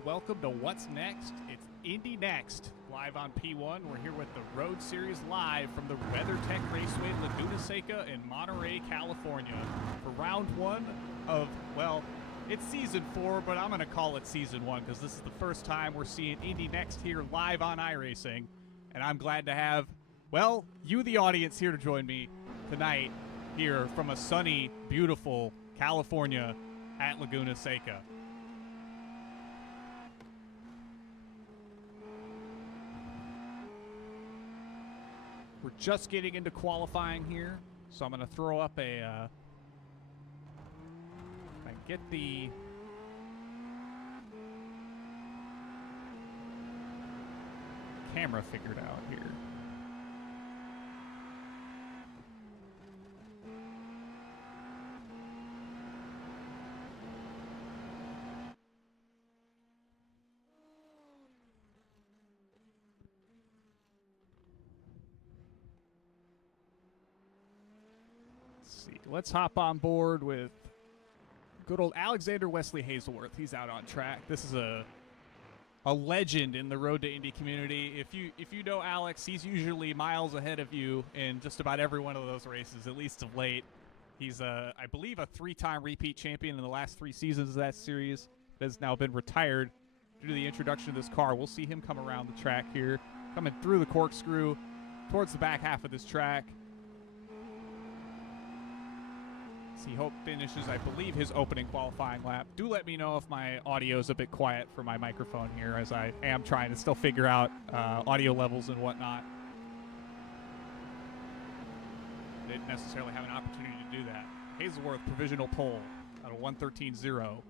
and welcome to What's Next. It's Indy Next, live on P1. We're here with the Road Series live from the WeatherTech Raceway, Laguna Seca in Monterey, California, for round one of, well, it's season 4, but I'm going to call it season 1 because this is the first time we're seeing Indy Next here live on iRacing, and I'm glad to have, well, you, the audience, here to join me tonight here from a sunny, beautiful California at Laguna Seca. We're just getting into qualifying here, so I'm going to throw up a, if I can get the camera figured out here. Let's hop on board with good old Alexander Wesley Hazelworth. He's out on track. This is a legend in the Road to Indy community. If you know Alex, he's usually miles ahead of you in just about every one of those races, at least of late. He's, I believe, a 3-time repeat champion in the last 3 seasons of that series. Has now been retired due to the introduction of this car. We'll see him come around the track here, coming through the corkscrew towards the back half of this track. He hope finishes, I believe, his opening qualifying lap. Do let me know if my audio is a bit quiet for my microphone here, as I am trying to still figure out audio levels and whatnot. Didn't necessarily have an opportunity to do that. Hazelworth, provisional pole at a 1:13.0.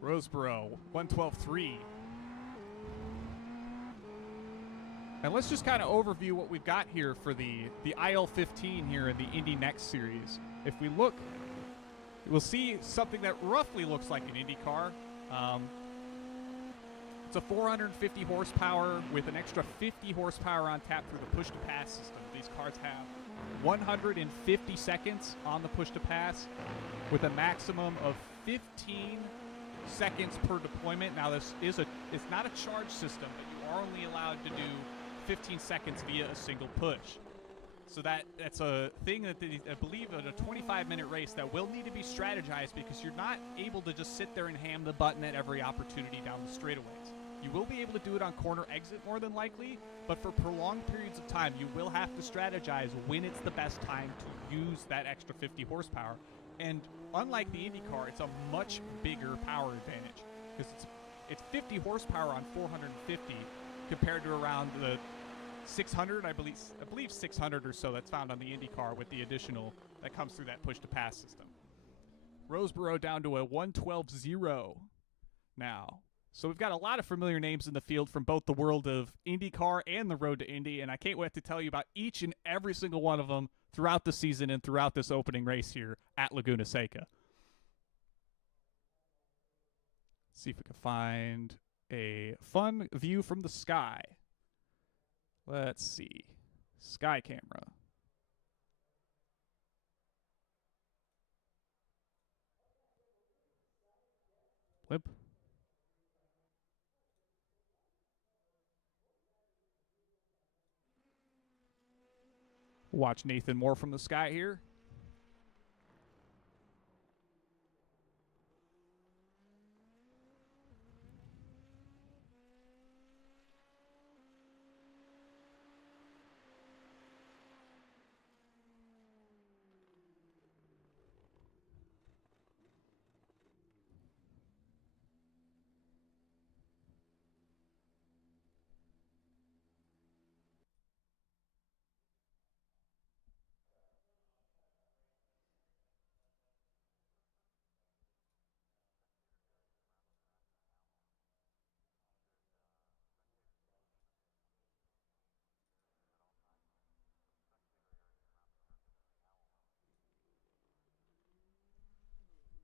Roseboro, 1:12.3. And let's just kind of overview what we've got here for the IL-15 here in the Indy Next series. If we look, we'll see something that roughly looks like an Indy car. It's a 450 horsepower with an extra 50 horsepower on tap through the push-to-pass system. These cars have 150 seconds on the push-to-pass with a maximum of 15 seconds per deployment. Now, it's not a charge system, but you are only allowed to do 15 seconds via a single push. So that's a thing that I believe in a 25-minute race that will need to be strategized, because you're not able to just sit there and ham the button at every opportunity down the straightaways. You will be able to do it on corner exit more than likely, but for prolonged periods of time, you will have to strategize when it's the best time to use that extra 50 horsepower. And unlike the Indy car, it's a much bigger power advantage, because it's 50 horsepower on 450 compared to around the 600, I believe 600 or so that's found on the Indy car, with the additional that comes through that push-to-pass system. Roseboro down to a 1:12.0 now. So we've got a lot of familiar names in the field from both the world of IndyCar and the Road to Indy, and I can't wait to tell you about each and every single one of them throughout the season and throughout this opening race here at Laguna Seca. Let's see if we can find a fun view from the sky. Let's see. Sky camera. Blip. Watch Nathan Moore from the sky here.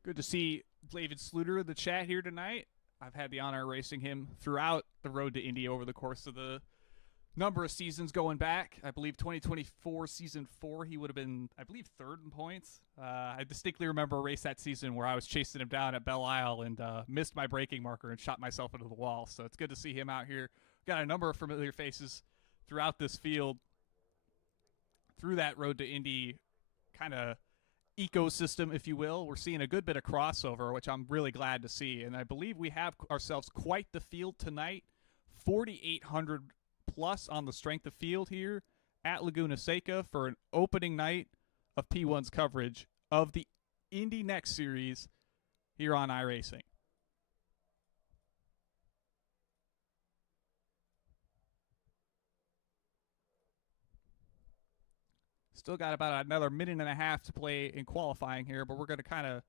Good to see David Sluter in the chat here tonight. I've had the honor of racing him throughout the Road to Indy over the course of the number of seasons going back. I believe 2024 season 4, he would have been, I believe, 3rd in points. I distinctly remember a race that season where I was chasing him down at Belle Isle and missed my braking marker and shot myself into the wall. So it's good to see him out here. Got a number of familiar faces throughout this field, through that road to Indy kind of ecosystem, if you will. We're seeing a good bit of crossover, which I'm really glad to see. And I believe we have ourselves quite the field tonight. 4,800 plus on the strength of field here at Laguna Seca for an opening night of P1's coverage of the Indy NXT Series here on iRacing. Still got about another minute and a half to play in qualifying here, but we're going to kind of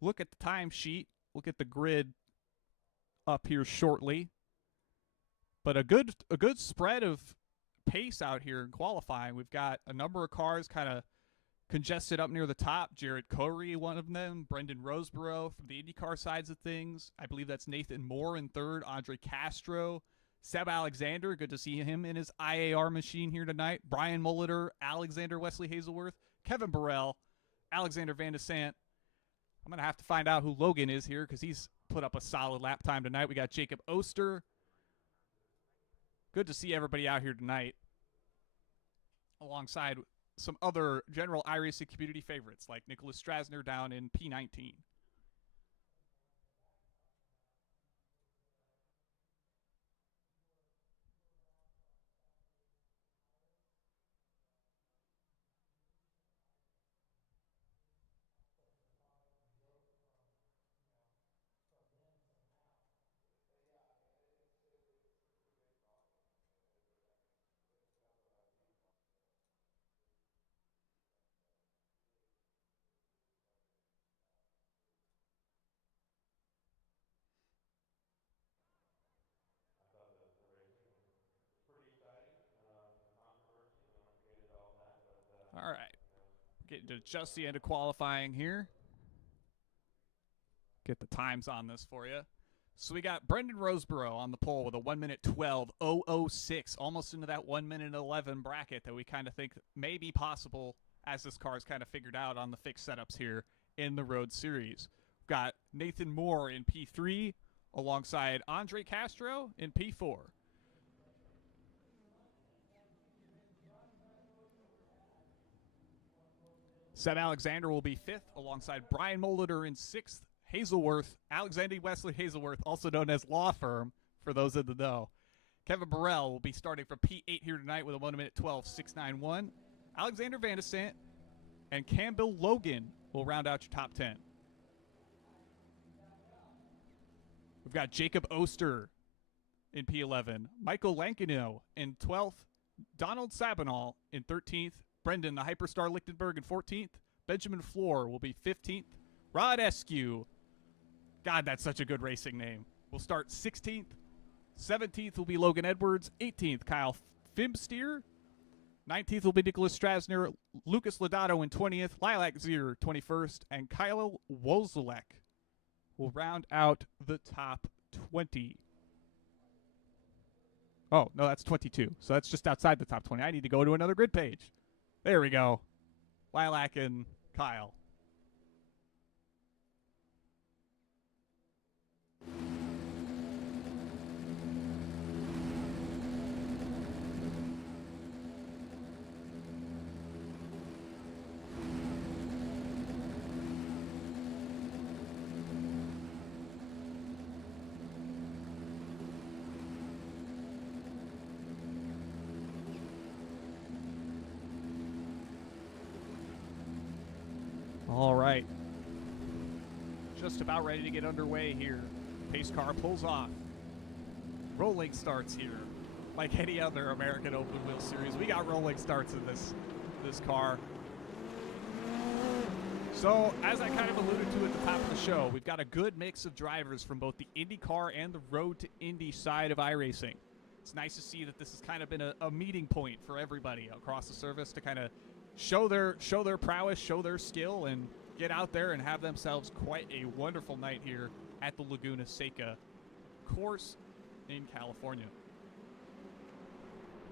look at the timesheet, look at the grid up here shortly. But a good spread of pace out here in qualifying. We've got a number of cars kind of congested up near the top. Jared Corey, one of them. Brendan Roseborough from the IndyCar sides of things. I believe that's Nathan Moore in 3rd. Andre Castro. Seb Alexander, good to see him in his IAR machine here tonight. Brian Molitor, Alexander Wesley Hazelworth. Kevin Burrell, Alexander Van de Sant. I'm going to have to find out who Logan is here because he's put up a solid lap time tonight. We got Jacob Oster. Good to see everybody out here tonight, alongside some other general iRacing community favorites like Nicholas Strasner down in P19. All right. Getting to just the end of qualifying here. Get the times on this for you. So we got Brendan Roseborough on the pole with a 1:12:006, almost into that 1:11 bracket that we kind of think may be possible as this car is kind of figured out on the fixed setups here in the Road Series. We've got Nathan Moore in P3 alongside Andre Castro in P4. Seb Alexander will be 5th alongside Brian Molitor in 6th. Hazelworth, Alexander Wesley Hazelworth, also known as Law Firm, for those in the know. Kevin Burrell will be starting from P8 here tonight with a 1:12:691. Alexander Van de Sant and Campbell Logan will round out your top 10. We've got Jacob Oster in P11, Michael Lankino in 12th, Donald Sabinal in 13th, Brendan the Hyperstar Lichtenberg in 14th, Benjamin Floor will be 15th, Rod Eskew, God, that's such a good racing name, will start 16th, 17th will be Logan Edwards, 18th Kyle Fimsteer, 19th will be Nicholas Strasner, Lucas Lodato in 20th, Lilac Zier 21st, and Kyle Wozlek will round out the top 20. Oh, no, that's 22. So that's just outside the top 20. I need to go to another grid page. There we go. Lilac and Kyle. All right. Just about ready to get underway here. Pace car pulls off. Rolling starts here. Like any other American Open Wheel Series, we got rolling starts in this car. So, as I kind of alluded to at the top of the show, we've got a good mix of drivers from both the IndyCar and the Road to Indy side of iRacing. It's nice to see that this has kind of been a meeting point for everybody across the service to kind of show their prowess, show their skill, and get out there and have themselves quite a wonderful night here at the Laguna Seca course in California.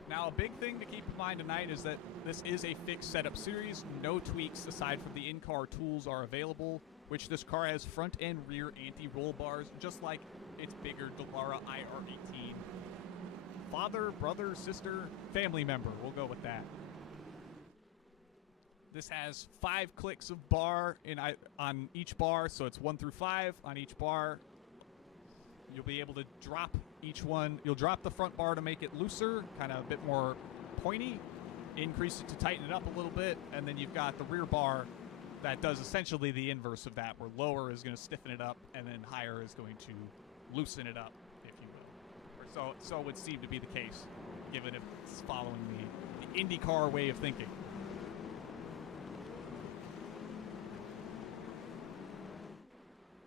Now, a big thing to keep in mind tonight is that this is a fixed setup series. No tweaks aside from the in-car tools are available, which this car has front and rear anti-roll bars, just like its bigger Dallara IR18. Father, brother, sister, family member. We'll go with that. This has 5 clicks of bar on each bar, so it's 1 through 5 on each bar. You'll be able to drop each one. You'll drop the front bar to make it looser, kind of a bit more pointy, increase it to tighten it up a little bit, and then you've got the rear bar that does essentially the inverse of that, where lower is going to stiffen it up, and then higher is going to loosen it up, if you will. Or so it would seem to be the case, given it's following the IndyCar way of thinking.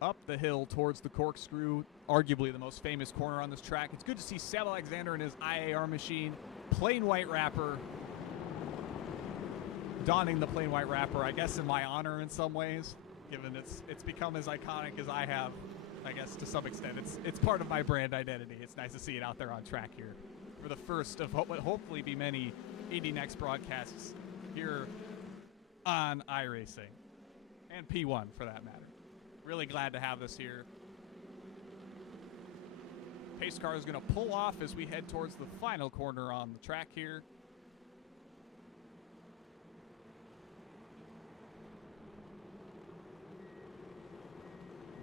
Up the hill towards the corkscrew, arguably the most famous corner on this track. It's good to see Seb Alexander and his IAR machine, plain white wrapper, donning the plain white wrapper, I guess in my honor in some ways, given it's become as iconic as I have, I guess to some extent. It's part of my brand identity. It's nice to see it out there on track here for the first of what will hopefully be many Indy NXT broadcasts here on iRacing, and P1 for that matter. Really glad to have this here. Pace car is going to pull off as we head towards the final corner on the track here.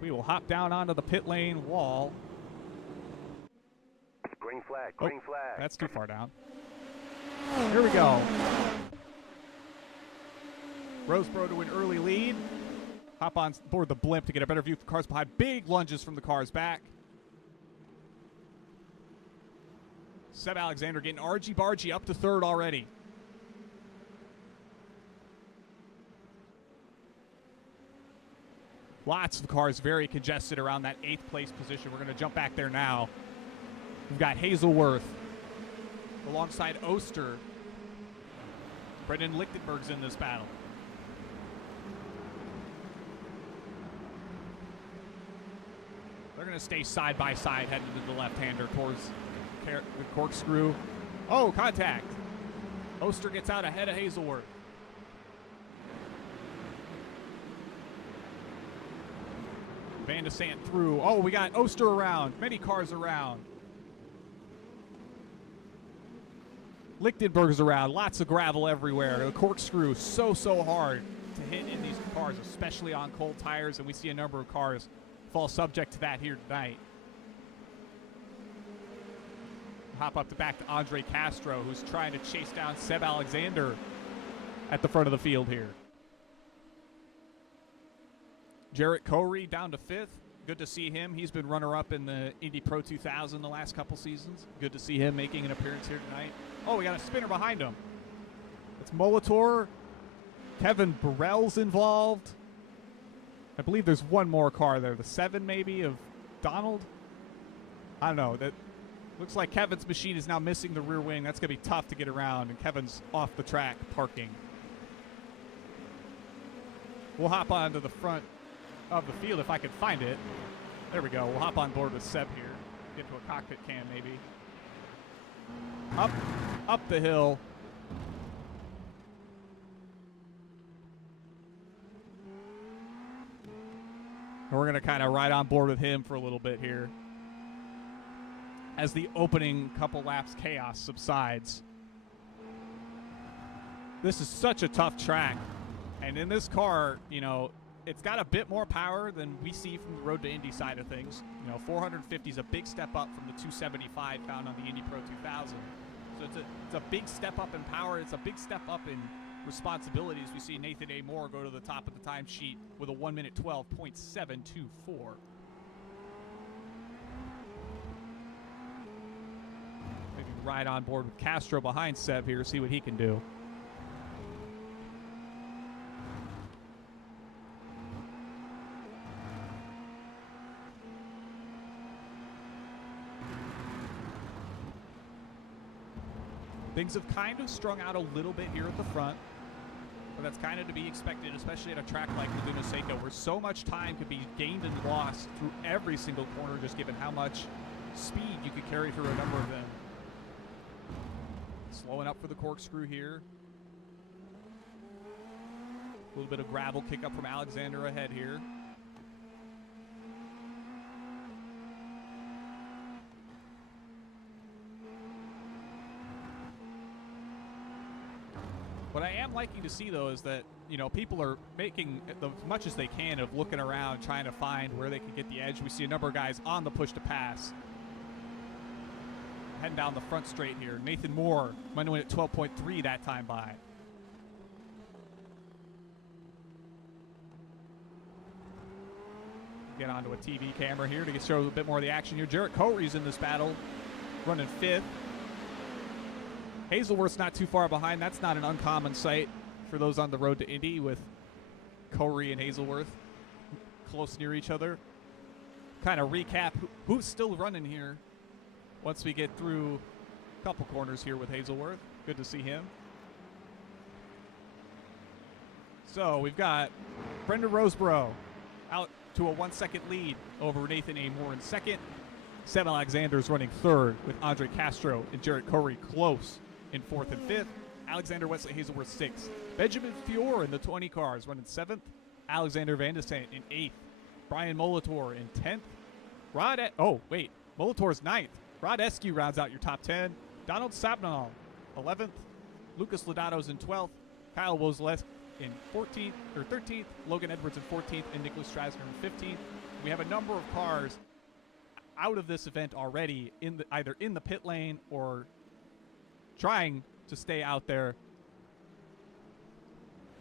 We will hop down onto the pit lane wall. Green flag, green flag. That's too far down. Here we go. Roseboro to an early lead. Hop on board the blimp to get a better view of the cars behind. Big lunges from the cars back. Seb Alexander getting argy-bargy up to third already. Lots of cars very congested around that 8th place position. We're going to jump back there now. We've got Hazelworth alongside Oster. Brendan Lichtenberg's in this battle. They're going to stay side by side heading to the left-hander towards the corkscrew. Oh, contact. Oster gets out ahead of Hazelworth. Van de Sant through. Oh, we got Oster around. Many cars around. Lichtenberg's around. Lots of gravel everywhere. The corkscrew so hard to hit in these cars, especially on cold tires, and we see a number of cars fall subject to that here tonight. Hop up back to Andre Castro, who's trying to chase down Seb Alexander at the front of the field here. Jarrett Corey down to 5th. Good to see him. He's been runner-up in the Indy Pro 2000 the last couple seasons. Good to see him making an appearance here tonight. Oh, we got a spinner behind him. It's Molitor. Kevin Burrell's involved. I believe there's one more car there. The 7 maybe of Donald? I don't know. That looks like Kevin's machine is now missing the rear wing. That's going to be tough to get around, and Kevin's off the track parking. We'll hop onto the front of the field if I can find it. There we go. We'll hop on board with Seb here. Get to a cockpit cam maybe. Up the hill. And we're going to kind of ride on board with him for a little bit here as the opening couple laps chaos subsides. This is such a tough track. And in this car, you know, it's got a bit more power than we see from the Road to Indy side of things. You know, 450 is a big step up from the 275 found on the Indy Pro 2000. So it's a big step up in power. It's a big step up in responsibilities. We see Nathan A. Moore go to the top of the timesheet with a 1:12.724. Maybe ride on board with Castro behind Seb here, see what he can do. Things have kind of strung out a little bit here at the front, but that's kind of to be expected, especially at a track like Laguna Seca, where so much time could be gained and lost through every single corner, just given how much speed you could carry through a number of them. Slowing up for the corkscrew here. A little bit of gravel kick up from Alexander ahead here. What I am liking to see, though, is that, you know, people are making as much as they can of looking around, trying to find where they can get the edge. We see a number of guys on the push to pass. Heading down the front straight here. Nathan Moore might win at 12.3 that time by. Get onto a TV camera here to show a bit more of the action here. Jarrett Cory's in this battle, running 5th. Hazelworth's not too far behind. That's not an uncommon sight for those on the road to Indy, with Cory and Hazelworth close near each other. Kind of recap who's still running here once we get through a couple corners here with Hazelworth. Good to see him. So we've got Brendan Roseborough out to a 1-second lead over Nathan A. Moore in second. Sam Alexander's running third with Andre Castro and Jarrett Cory close in 4th and 5th. Alexander Wesley Hazelworth 6th. Benjamin Fiore in the 20 cars running 7th. Alexander Van de Sant in 8th. Brian Molitor in 10th. Molitor's 9th. Rod Eskew rounds out your top 10. Donald Sabnal 11th. Lucas Lodato's in 12th. Kyle Wozlesk in 14th or 13th. Logan Edwards in 14th, and Nicholas Strasner in 15th. We have a number of cars out of this event already, either in the pit lane or trying to stay out there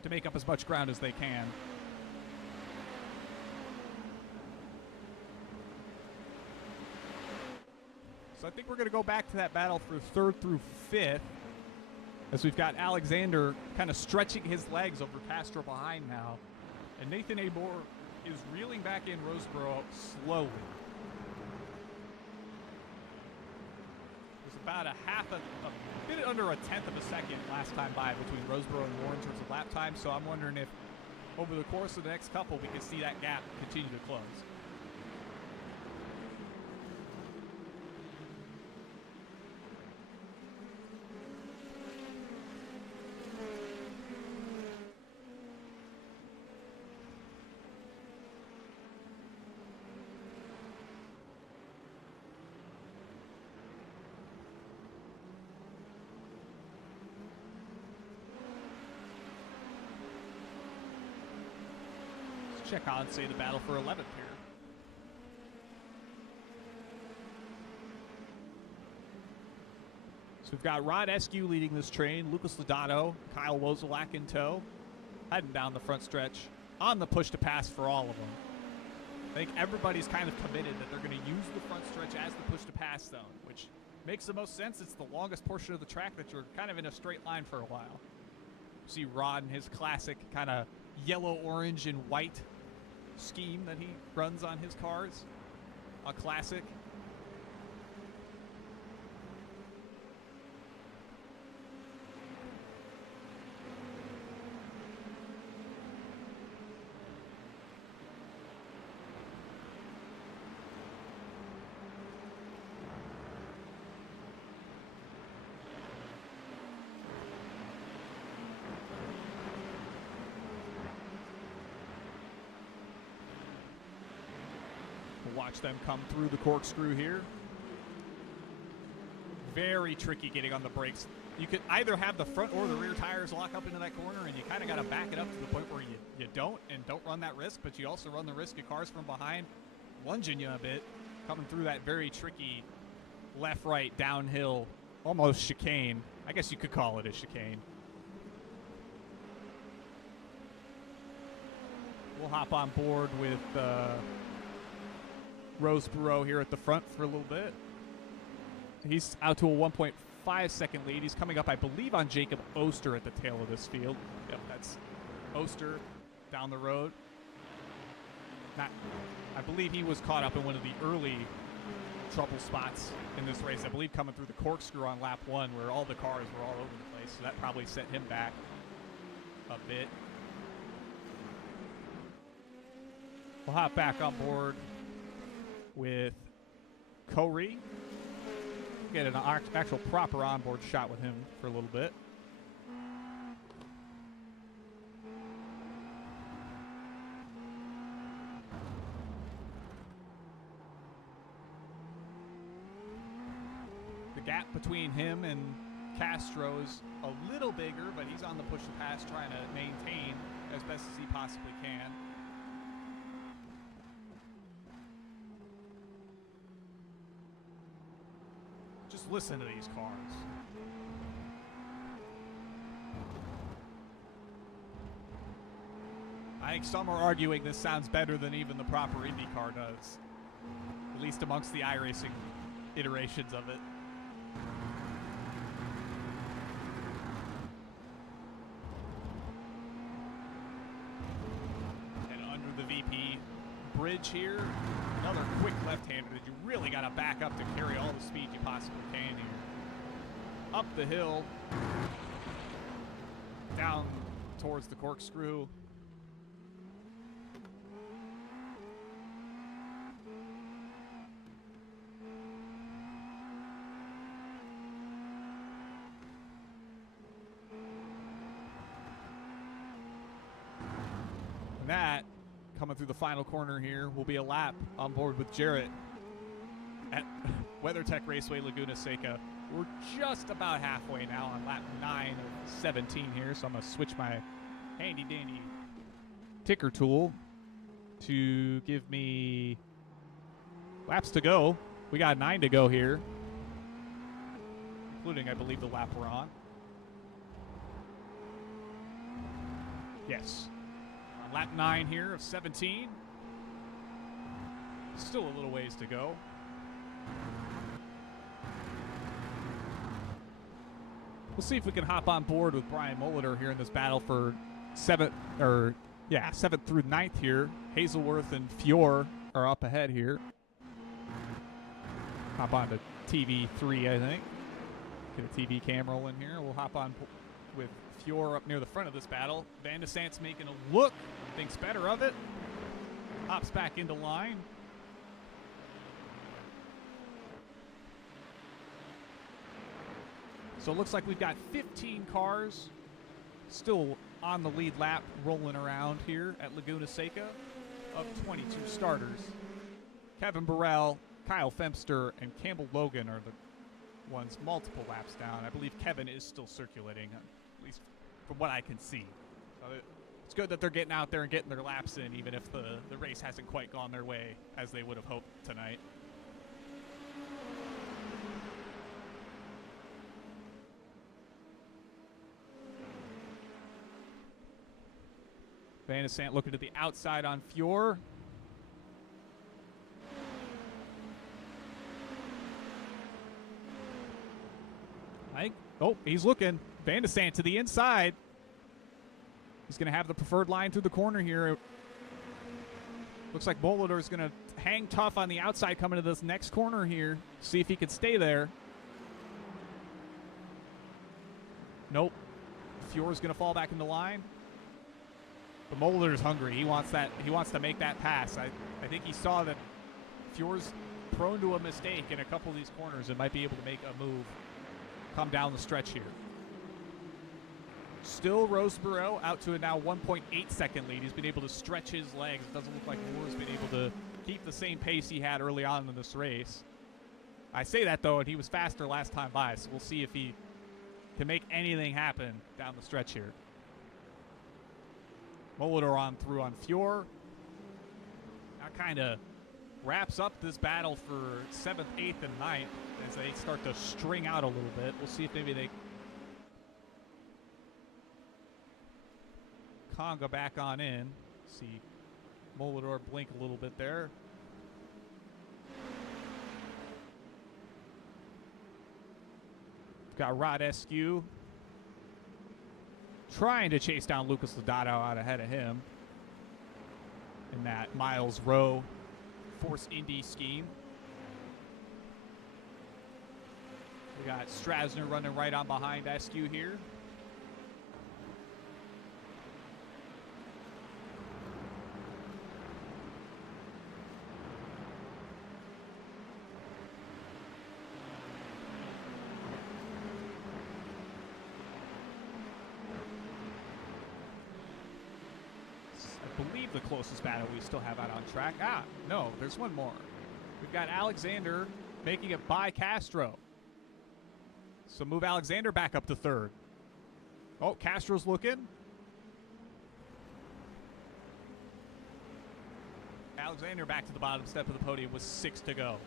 to make up as much ground as they can. So I think we're going to go back to that battle for 3rd through 5th, as we've got Alexander kind of stretching his legs over Castro behind now. And Nathan A. Moore is reeling back in Roseborough slowly. There's about a bit under a 10th of a second last time by between Roseborough and Moore in terms of lap time. So I'm wondering if over the course of the next couple we can see that gap continue to close. Check on, say, the battle for 11th here. So we've got Rod Eskew leading this train, Lucas Lodato, Kyle Wozolak in tow, heading down the front stretch on the push to pass for all of them. I think everybody's kind of committed that they're going to use the front stretch as the push to pass zone, which makes the most sense. It's the longest portion of the track that you're kind of in a straight line for a while. See Rod in his classic kind of yellow, orange, and white scheme that he runs on his cars. A classic. Watch them come through the corkscrew here. Very tricky getting on the brakes. You could either have the front or the rear tires lock up into that corner, and you kind of got to back it up to the point where you don't run that risk, but you also run the risk of cars from behind lunging you a bit, coming through that very tricky left-right downhill, almost chicane. I guess you could call it a chicane. We'll hop on board with Roseborough here at the front for a little bit. He's out to a 1.5 second lead. He's coming up, I believe, on Jacob Oster at the tail of this field. Yep, that's Oster down the road. I believe he was caught up in one of the early trouble spots in this race. I believe coming through the corkscrew on lap 1 where all the cars were all over the place. So that probably set him back a bit. We'll hop back on board with Cory. get an actual proper onboard shot with him for a little bit. The gap between him and Castro is a little bigger, but he's on the push to pass trying to maintain as best as he possibly can. Just listen to these cars. I think some are arguing this sounds better than even the proper IndyCar does, at least amongst the iRacing iterations of it. Bridge here, another quick left-hander that you really got to back up to carry all the speed you possibly can here. Up the hill, down towards the corkscrew. And that, coming through the final corner here, will be a lap on board with Jarrett at WeatherTech Raceway Laguna Seca. We're just about halfway now on lap 9 of 17 here, so I'm going to switch my handy-dandy ticker tool to give me laps to go. We got 9 to go here, including, I believe, the lap we're on. Yes. Lap 9 here of 17. Still a little ways to go. We'll see if we can hop on board with Brian Molitor here in this battle for 7th through 9th here. Hazelworth and Fior are up ahead here. Hop on to TV3, I think. Get a TV cam rolling here. We'll hop on with Fior up near the front of this battle. Van de Sant's making a look, thinks better of it. Hops back into line. So it looks like we've got 15 cars still on the lead lap rolling around here at Laguna Seca of 22 starters. Kevin Burrell, Kyle Femster, and Campbell Logan are the ones multiple laps down. I believe Kevin is still circulating, at least from what I can see. So it's good that they're getting out there and getting their laps in, even if the race hasn't quite gone their way as they would have hoped tonight. Van de Sant looking to the outside on Fior. He's looking. Van de Sant to the inside. He's going to have the preferred line through the corner here. Looks like Molitor is going to hang tough on the outside coming to this next corner here. See if he can stay there. Nope. Fior's going to fall back in the line. But Molitor's hungry. He wants that. He wants to make that pass. I think he saw that Fior's prone to a mistake in a couple of these corners and might be able to make a move. Come down the stretch here. Still Roseborough out to a now 1.8 second lead. He's been able to stretch his legs. It doesn't look like Moore's been able to keep the same pace he had early on in this race. I say that, though, and he was faster last time by, so we'll see if he can make anything happen down the stretch here. Molitor on through on Fior. That kind of wraps up this battle for 7th, 8th, and 9th as they start to string out a little bit. We'll see if maybe they conga back on in. See Molitor blink a little bit there. Got Rod Eskew trying to chase down Lucas Lodato out ahead of him in that Miles Rowe Force Indy scheme. We got Strasner running right on behind Eskew here. believe the closest battle we still have out on track. Ah, no, there's one more. We've got Alexander making it by Castro. So move Alexander back up to third. Oh, Castro's looking. Alexander back to the bottom step of the podium with 6 to go.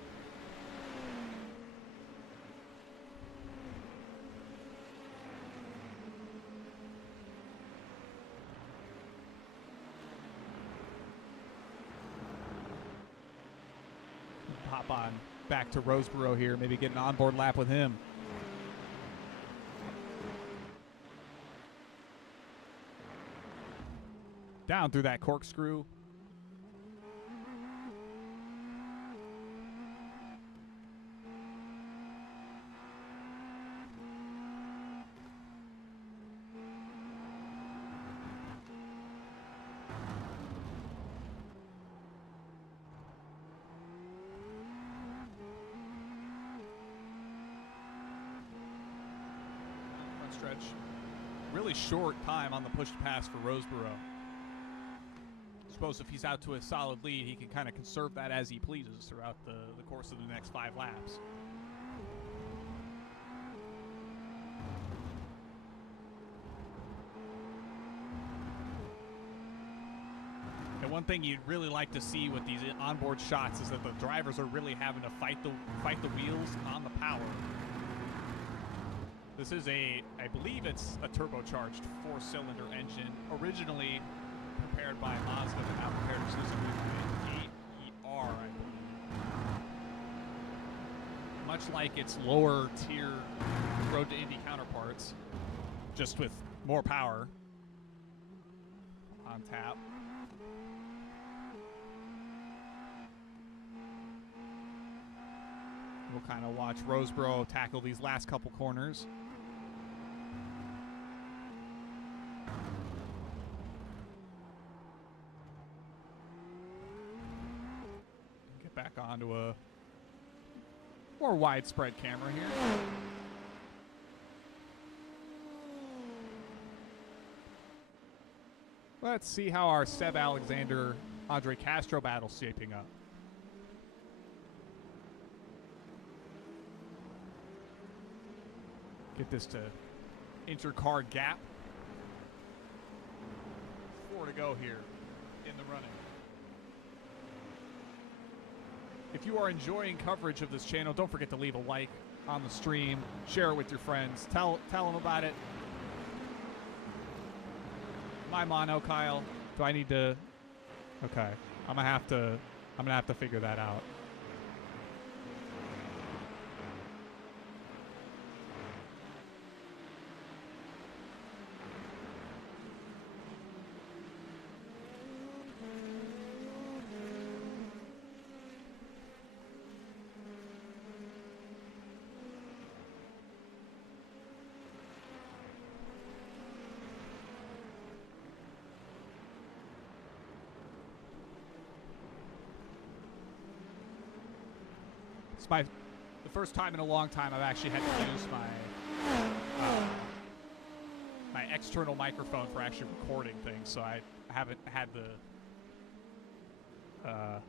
Hop on back to Roseboro here, maybe get an onboard lap with him. Down through that corkscrew. Stretch. Really short time on the push to pass for Roseboro. I suppose if he's out to a solid lead, he can kind of conserve that as he pleases throughout the course of the next 5 laps. And one thing you'd really like to see with these onboard shots is that the drivers are really having to fight the wheels on the power. This is I believe it's a turbocharged 4-cylinder engine, originally prepared by Mazda, but now prepared exclusively by AER, I believe. Much like its lower tier Road to Indy counterparts, just with more power on tap. We'll kind of watch Roseboro tackle these last couple corners. Back onto a more widespread camera here. Let's see how our Seb Alexander Andre Castro battle's shaping up. Get this to inter-car gap. 4 to go here in the running. If you are enjoying coverage of this channel, don't forget to leave a like on the stream, share it with your friends, tell them about it. My mono, Kyle. Do I need to? Okay, I'm gonna have to figure that out. It's the first time in a long time I've actually had to use my external microphone for actually recording things, so I haven't had the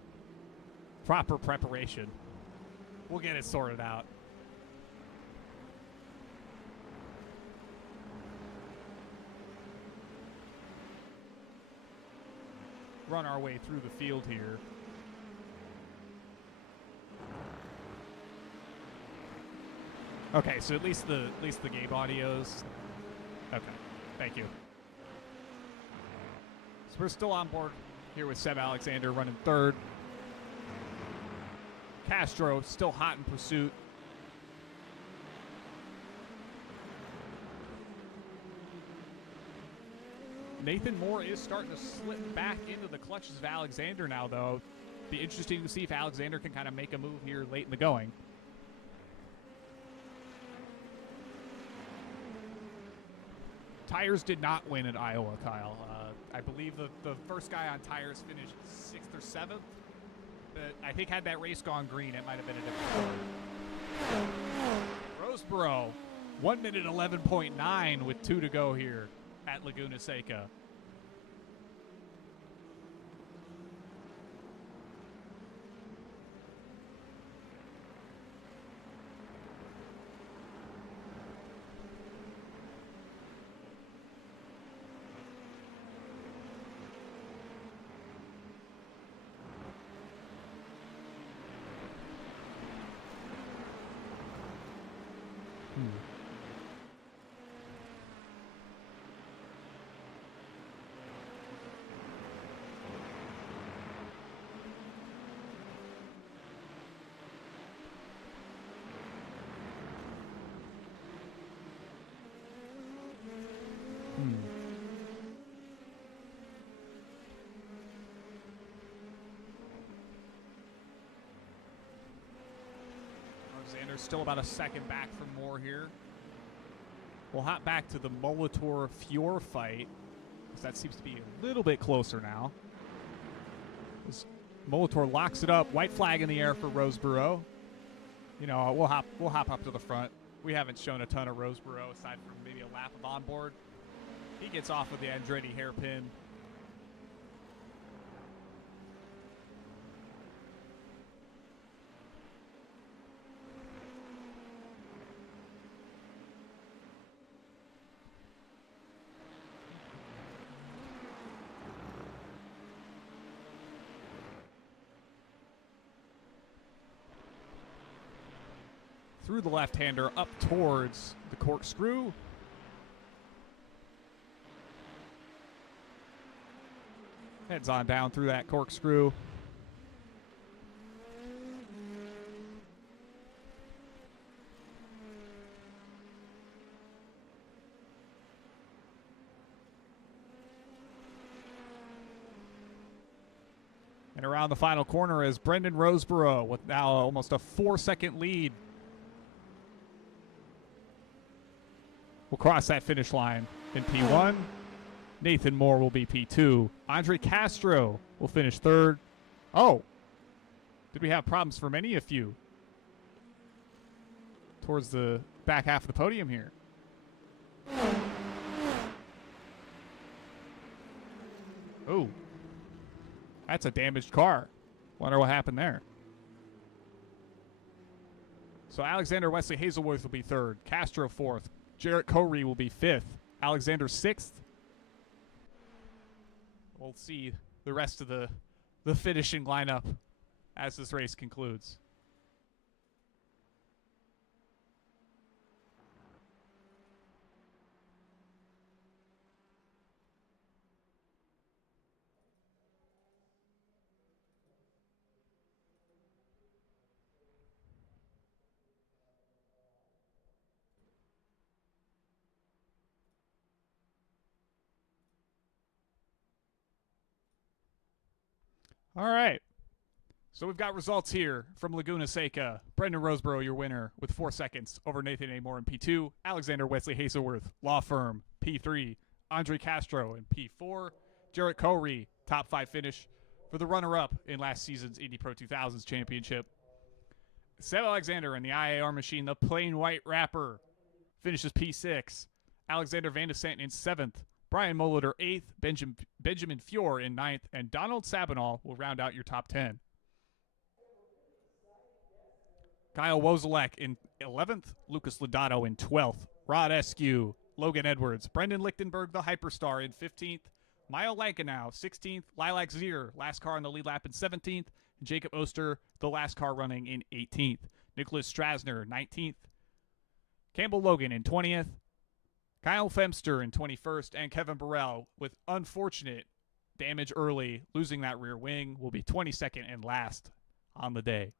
proper preparation. We'll get it sorted out. Run our way through the field here. Okay, so at least the game audio's okay. Thank you. So we're still on board here with Seb Alexander running third. Castro still hot in pursuit. Nathan Moore is starting to slip back into the clutches of Alexander now, though. Be interesting to see if Alexander can kind of make a move here late in the going. Tires did not win at Iowa, Kyle. I believe the first guy on tires finished 6th or 7th. But I think had that race gone green, it might have been a different story. Roseboro, 1 minute 11.9 with 2 to go here at Laguna Seca. Alexander's still about a second back from Moore here. We'll hop back to the Molitor-Fior fight, because that seems to be a little bit closer now. As Molitor locks it up, white flag in the air for Roseborough. You know, we'll hop up to the front. We haven't shown a ton of Roseborough aside from maybe a lap of onboard. He gets off of the Andretti hairpin. Through the left-hander up towards the corkscrew. Heads on down through that corkscrew. And around the final corner is Brendan Roseborough with now almost a 4-second lead. Will cross that finish line in P1. Nathan Moore will be P2. Andre Castro will finish third. Oh, did we have problems for many a few towards the back half of the podium here? Oh, that's a damaged car. Wonder what happened there. So Alexander Wesley Hazelworth will be third. Castro fourth. Jarrett Corey will be fifth. Alexander sixth. We'll see the rest of the finishing lineup as this race concludes. All right. So we've got results here from Laguna Seca. Brendan Roseborough, your winner, with 4 seconds over Nathan A. Moore in P2. Alexander Wesley Hazelworth, Law Firm, P3. Andre Castro in P4. Jarrett Corey, top 5 finish for the runner-up in last season's Indy Pro 2000s championship. Seb Alexander in the IAR machine, the plain white wrapper, finishes P6. Alexander Van de Sant in 7th. Brian Molitor 8th, Benjamin Fior in 9th, and Donald Sabinal will round out your top 10. Kyle Wozelek in 11th, Lucas Lodato in 12th, Rod Eskew, Logan Edwards, Brendan Lichtenberg, the Hyperstar in 15th, Mile Lankenau 16th, Lilac Zier, last car on the lead lap in 17th, and Jacob Oster, the last car running in 18th. Nicholas Strasner 19th, Campbell Logan in 20th, Kyle Femster in 21st, and Kevin Burrell, with unfortunate damage early, losing that rear wing, will be 22nd and last on the day.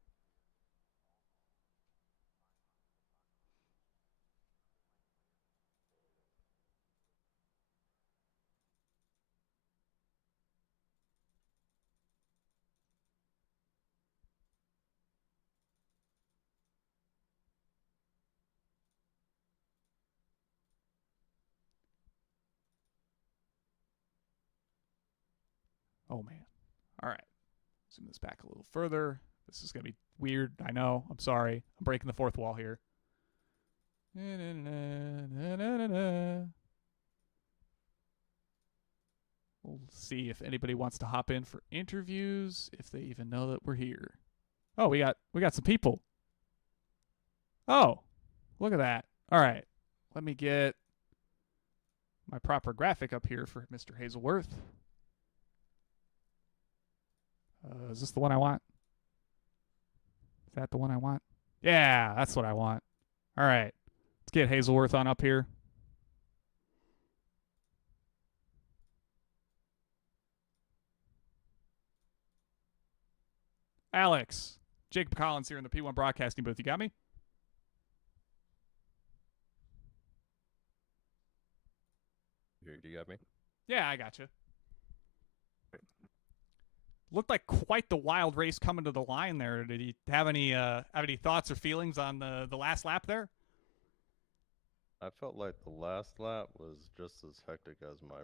Oh, man. All right. Zoom this back a little further. This is going to be weird. I know. I'm sorry. I'm breaking the fourth wall here. We'll see if anybody wants to hop in for interviews, if they even know that we're here. Oh, we got some people. Oh, look at that. All right. Let me get my proper graphic up here for Mr. Hazelworth. Is this the one I want? Is that the one I want? Yeah, that's what I want. All right. Let's get Hazelworth on up here. Alex, Jacob Collins here in the P1 Broadcasting booth. You got me? You got me? Yeah, I got you. Looked like quite the wild race coming to the line there. Did he have any thoughts or feelings on the last lap there? I felt like the last lap was just as hectic as my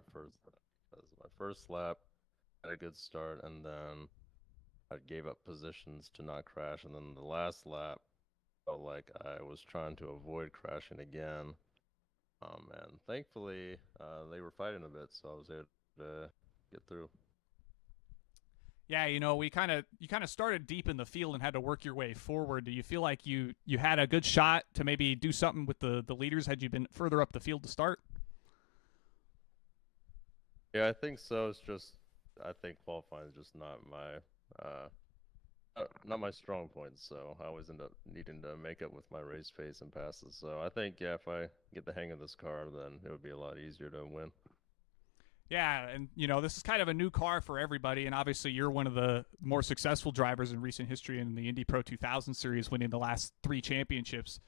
first lap had a good start, and then I gave up positions to not crash, and then the last lap felt like I was trying to avoid crashing again. And thankfully, they were fighting a bit, so I was able to get through. Yeah, you kind of started deep in the field and had to work your way forward. Do you feel like you had a good shot to maybe do something with the leaders had you been further up the field to start? Yeah, I think so. I think qualifying is just not my strong point, so I always end up needing to make up with my race pace and passes. So I think, yeah, if I get the hang of this car, then it would be a lot easier to win. Yeah, and this is kind of a new car for everybody, and obviously you're one of the more successful drivers in recent history in the Indy Pro 2000 Series, winning the last 3 championships.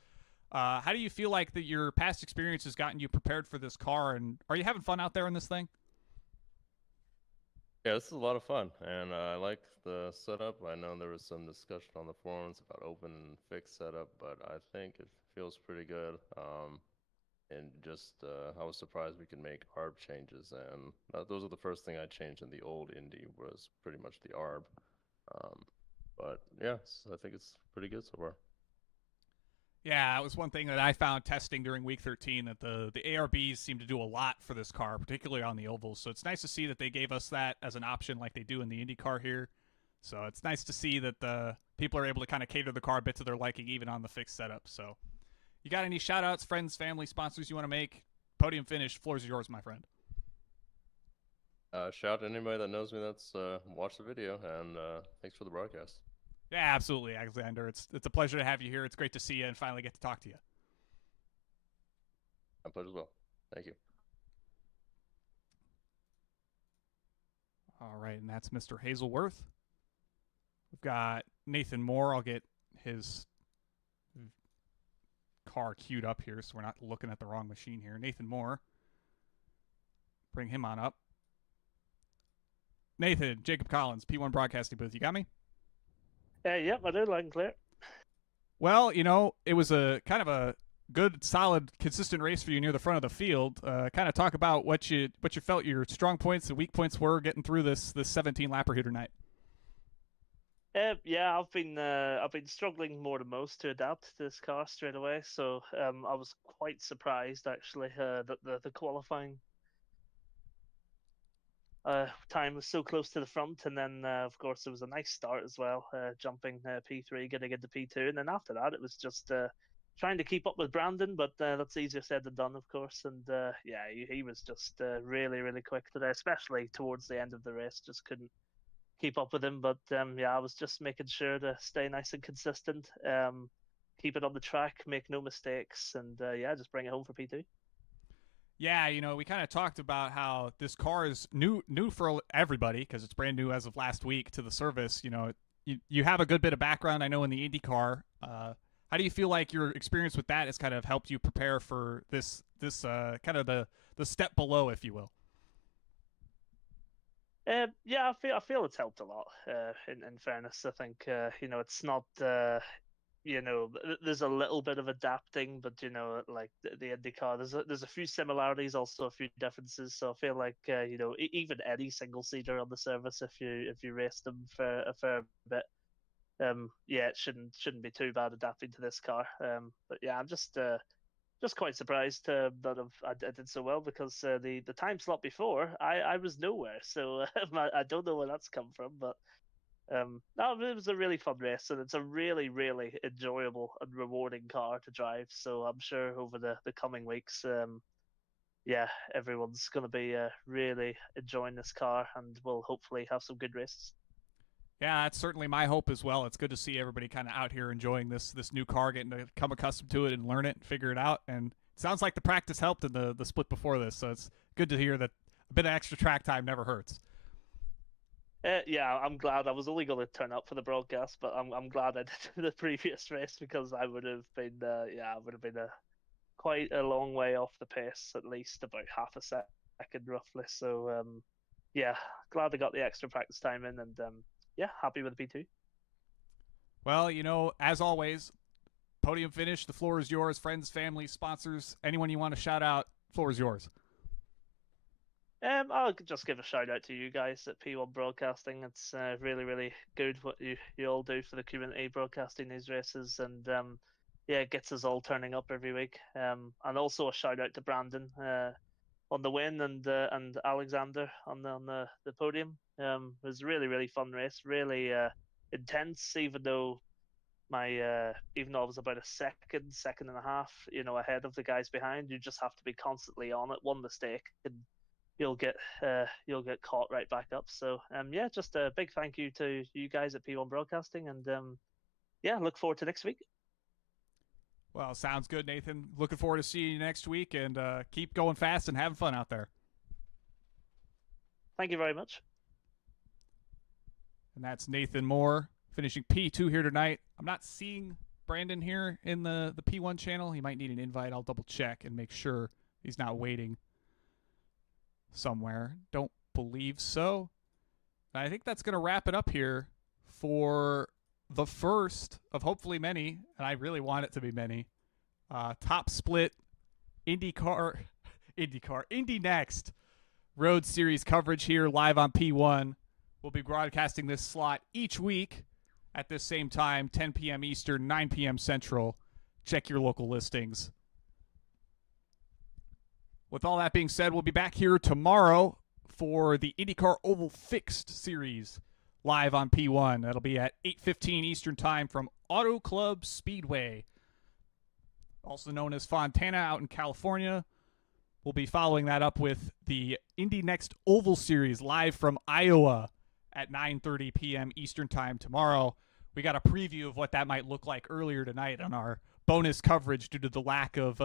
How do you feel like that your past experience has gotten you prepared for this car, and are you having fun out there in this thing? Yeah, this is a lot of fun, and I like the setup. I know there was some discussion on the forums about open and fixed setup, but I think it feels pretty good. And just I was surprised we could make ARB changes, and those are the first thing I changed in the old Indy was pretty much the ARB. Um, but yeah, I think it's pretty good so far. Yeah, it was one thing that I found testing during week 13 that the ARBs seem to do a lot for this car, particularly on the ovals. So it's nice to see that they gave us that as an option like they do in the IndyCar here. So it's nice to see that the people are able to kind of cater the car a bit to their liking even on the fixed setup. So you got any shout outs, friends, family, sponsors you want to make? Podium finish, floor's yours, my friend. Shout out to anybody that knows me that's watched the video, and thanks for the broadcast. Yeah, absolutely, Alexander. It's a pleasure to have you here. It's great to see you and finally get to talk to you. My pleasure as well. Thank you. All right, and that's Mr. Hazelworth. We've got Nathan Moore. I'll get his car queued up here so we're not looking at the wrong machine here. Nathan Moore. Bring him on up. Nathan, Jacob Collins, P1 Broadcasting booth. You got me? Yep, I do, loud and clear. Well, it was a kind of a good, solid, consistent race for you near the front of the field. Kind of talk about what you felt your strong points and weak points were getting through this 17 lapper here tonight. Yeah, I've been struggling more than most to adapt to this car straight away. So I was quite surprised actually that the qualifying time was so close to the front, and then of course it was a nice start as well, jumping P3, getting into P2, and then after that it was just trying to keep up with Brandon, but that's easier said than done, of course. And yeah, he was just really really quick today, especially towards the end of the race. Just couldn't keep up with him. But yeah, I was just making sure to stay nice and consistent, keep it on the track, make no mistakes, and yeah, just bring it home for P2. Yeah, we kind of talked about how this car is new for everybody because it's brand new as of last week to the service. You have a good bit of background, I know, in the IndyCar. How do you feel like your experience with that has kind of helped you prepare for this kind of the step below, if you will? Yeah, I feel it's helped a lot. In fairness, I think it's not there's a little bit of adapting, but like the IndyCar, there's a few similarities, also a few differences. So I feel like even any single seater on the service, if you race them for a fair bit, yeah, it shouldn't be too bad adapting to this car. But yeah, I'm just quite surprised that I did so well, because the time slot before I was nowhere, so I don't know where that's come from, but no, it was a really fun race, and it's a really really enjoyable and rewarding car to drive. So I'm sure over the coming weeks, yeah, everyone's going to be really enjoying this car, and we'll hopefully have some good races. Yeah, that's certainly my hope as well. It's good to see everybody kind of out here enjoying this new car, getting to come accustomed to it and learn it and figure it out. And it sounds like the practice helped in the split before this, so it's good to hear that a bit of extra track time never hurts. Yeah, I'm glad. I was only going to turn up for the broadcast, but I'm glad I did the previous race because I would have been quite a long way off the pace, at least about half a second roughly. So yeah, glad I got the extra practice time in, and yeah, happy with the P2. Well, as always, podium finish, the floor is yours. Friends, family, sponsors, anyone you want to shout out, floor is yours. I'll just give a shout out to you guys at P1 Broadcasting. It's really, really good what you all do for the community broadcasting these races, and yeah, it gets us all turning up every week. And also a shout out to Brandon on the win, and Alexander on the podium. It was a really, really fun race, really intense, even though I was about a second and a half, ahead of the guys behind. You just have to be constantly on it. One mistake and you'll get caught right back up. So yeah, just a big thank you to you guys at P1 Broadcasting, and yeah, look forward to next week. Well, sounds good, Nathan. Looking forward to seeing you next week, and keep going fast and having fun out there. Thank you very much. And that's Nathan Moore finishing P2 here tonight. I'm not seeing Brandon here in the P1 channel. He might need an invite. I'll double check and make sure he's not waiting somewhere. Don't believe so. I think that's going to wrap it up here for the first of hopefully many, and I really want it to be many, top split Indy NXT Road Series coverage here live on P1. We'll be broadcasting this slot each week at this same time, 10 p.m. Eastern, 9 p.m. Central. Check your local listings. With all that being said, we'll be back here tomorrow for the INDYCAR Oval Fixed Series live on P1. That'll be at 8:15 Eastern Time from Auto Club Speedway, also known as Fontana out in California. We'll be following that up with the Indy NXT Oval Series live from Iowa at 9:30 p.m. Eastern Time tomorrow. We got a preview of what that might look like earlier tonight on our bonus coverage due to the lack of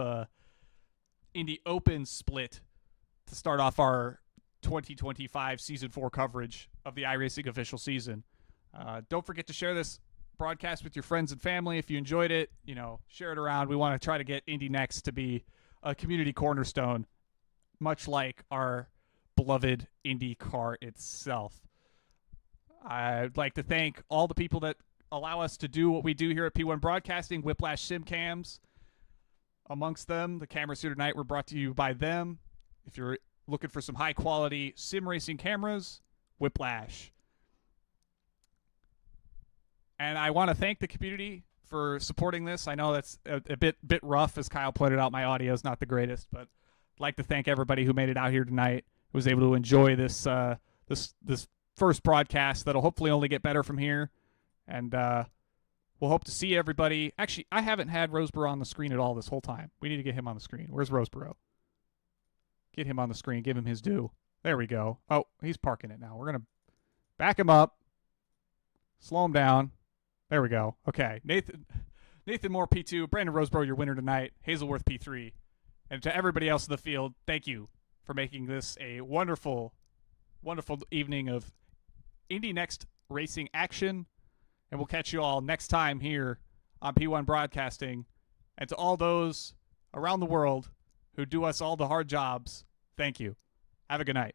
Indy Open split to start off our 2025 Season 4 coverage of the iRacing official season. Don't forget to share this broadcast with your friends and family if you enjoyed it. Share it around. We want to try to get Indy NXT to be a community cornerstone, much like our beloved IndyCar itself. I'd like to thank all the people that allow us to do what we do here at P1 Broadcasting, Whiplash Sim Cams. Amongst them, the cameras here tonight were brought to you by them. If you're looking for some high-quality sim racing cameras, Whiplash. And I want to thank the community for supporting this. I know that's a bit rough, as Kyle pointed out. My audio is not the greatest, but I'd like to thank everybody who made it out here tonight, who was able to enjoy this this first broadcast that'll hopefully only get better from here. And we'll hope to see everybody. Actually, I haven't had Roseborough on the screen at all this whole time. We need to get him on the screen. Where's Roseborough? Get him on the screen. Give him his due. There we go. Oh, he's parking it now. We're going to back him up. Slow him down. There we go. Okay. Nathan Moore, P2. Brandon Roseborough, your winner tonight. Hazelworth, P3. And to everybody else in the field, thank you for making this a wonderful, wonderful evening of Indy NXT racing action. And we'll catch you all next time here on P1 Broadcasting. And to all those around the world who do us all the hard jobs, thank you. Have a good night.